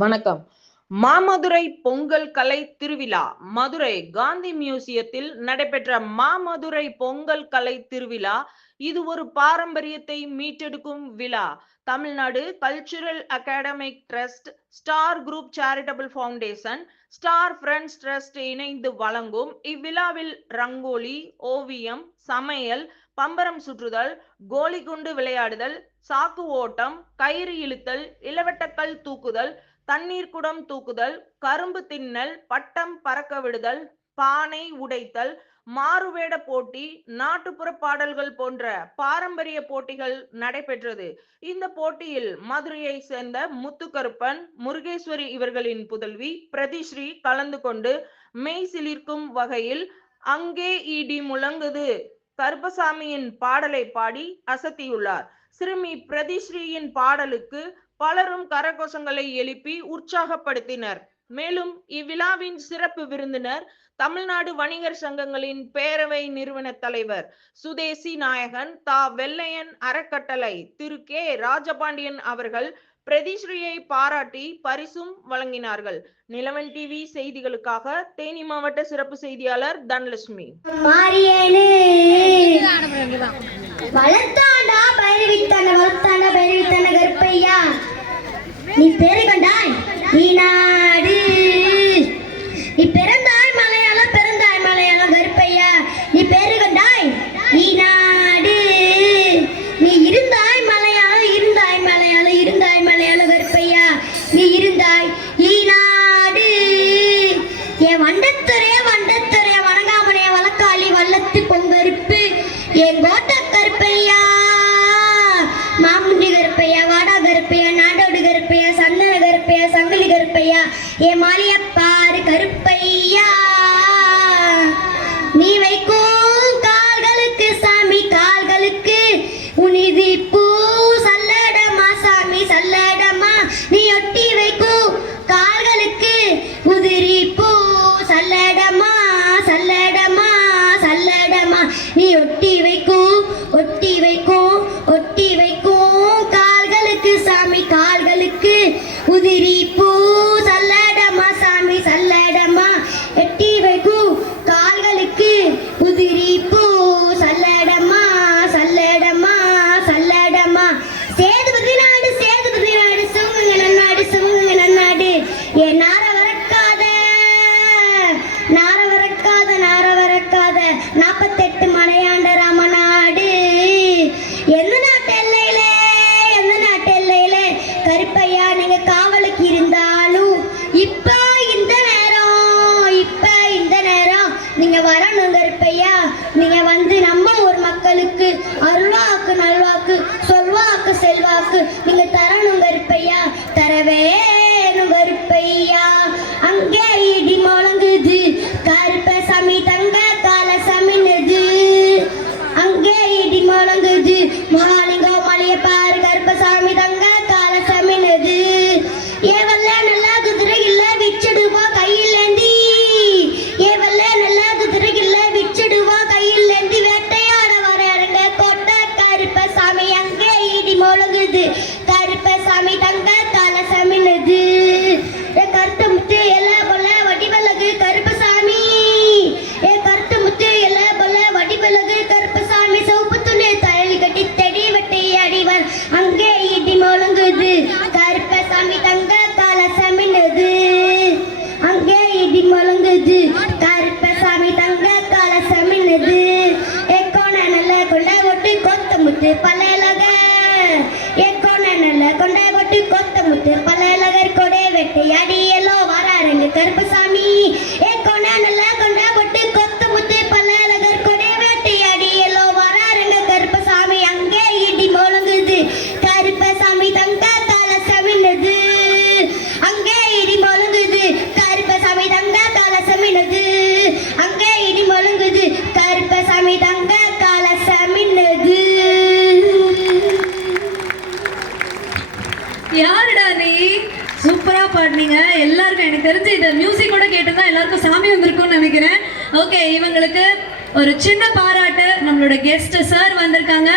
வணக்கம். மாமதுரை பொங்கல் கலை திருவிழா. மதுரை காந்தி மியூசியத்தில் நடைபெற்ற மாமதுரை பொங்கல் கலை திருவிழா இது ஒரு பாரம்பரியத்தை மீட்டெடுக்கும் விழா. Tamil Nadu cultural academic trust star group charitable foundation star friends trust இணைந்து வழங்கும் இவ்விழாவில் ரங்கோலி ஓவியம் சமையல் பம்பரம் சுற்றுதல் கோலிகுண்டு விளையாடுதல் சாக்கு ஓட்டம் கயிறு இழுத்தல் இளவட்டக்கல் தூக்குதல் தண்ணீர் குடம் தூக்குதல் கரும்பு தின்னல் பட்டம் பறக்க விடுதல் பானை உடைத்தல் மாறுவேட போட்டி நாட்டுப்புற பாடல்கள் போன்ற பாரம்பரிய போட்டிகள் நடைபெற்றது. இந்த போட்டியில் மதுரையை சேர்ந்த முத்துக்கருப்பன் முருகேஸ்வரி இவர்களின் புதல்வி பிரதிஸ்ரீ கலந்து கொண்டு மெய் சிலிர்க்கும் வகையில் அங்கே இடி முழங்குது. கருப்பசாமியின் பாடலை பாடி அசத்தியுள்ளார். சிறுமி பிரதிஸ்ரீயின் பாடலுக்கு பலரும் கரகோஷங்களை எழுப்பி உற்சாகப்படுத்தினர். மேலும் இவ்விழாவின் சிறப்பு விருந்தினர் தமிழ்நாடு வணிகர் சங்கங்களின் பேரவை நிறுவன தலைவர் சுதேசி நாயகன் தா. வெள்ளையன் அறக்கட்டளை திரு. கே. ராஜபாண்டியன் அவர்கள் பிரதிஸ்ரீயை பாராட்டி பரிசும் வழங்கினார்கள். நிலவன் டிவி செய்திகளுக்காக தேனி மாவட்ட சிறப்பு செய்தியாளர் தனலட்சுமி. வளர்த்தாண்டா என் மாலியப்பாரு நாற்பத்தெட்டு ராமநாடு. எந்த நாட்டு எல்லையிலே எந்த நாட்டு எல்லையிலே கருப்பையா நீங்க காவலுக்கு இருந்தாலும் இப்ப இந்த நேரம் இப்ப இந்த நேரம் நீங்க வரணும் கருப்பையா. நீங்க வந்து நம்ம ஊர் மக்களுக்கு அருள்வாக்கு நல்வாக்கு சொல்வாக்கு செல்வாக்கு நீங்க தரணும் முழங்குது கொத்த முத்து பல்லலக ஏ கோண நல்ல கொண்ட ஒட்டி கொத்த முத்து பல்லலகர் கொடை வெட்டி எல்லாருக்கும் எனக்கு தெரிஞ்சு இந்த மியூசிக்கோட கேட்டிருந்தா எல்லாருக்கும் சாமி வந்திருக்கும்னு நினைக்கிறேன். ஓகே இவங்களுக்கு ஒரு சின்ன பாராட்டு. நம்மளோட கெஸ்ட் சார் வந்திருக்காங்க.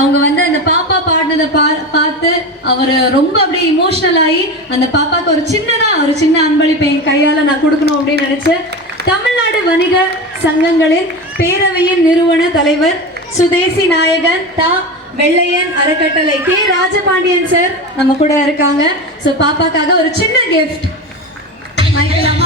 அவங்க வந்து அந்த பாப்பா பாடினதை பா பார்த்து அவர் ரொம்ப அப்படியே இமோஷனல் ஆகி அந்த பாப்பாக்கு ஒரு சின்னதா ஒரு சின்ன அன்பளிப்பு என் கையால நான் கொடுக்கணும் அப்படின்னு நினைச்சேன் தமிழ்நாடு வணிக சங்கங்களின் பேரவையின் நிறுவன தலைவர் சுதேசி நாயகன் தா. வெள்ளையன் அறக்கட்டளை கே. ராஜபாண்டியன் சார் நம்ம கூட இருக்காங்க. ஸோ பாப்பாக்காக ஒரு சின்ன கிஃப்ட் మైకులమ్మ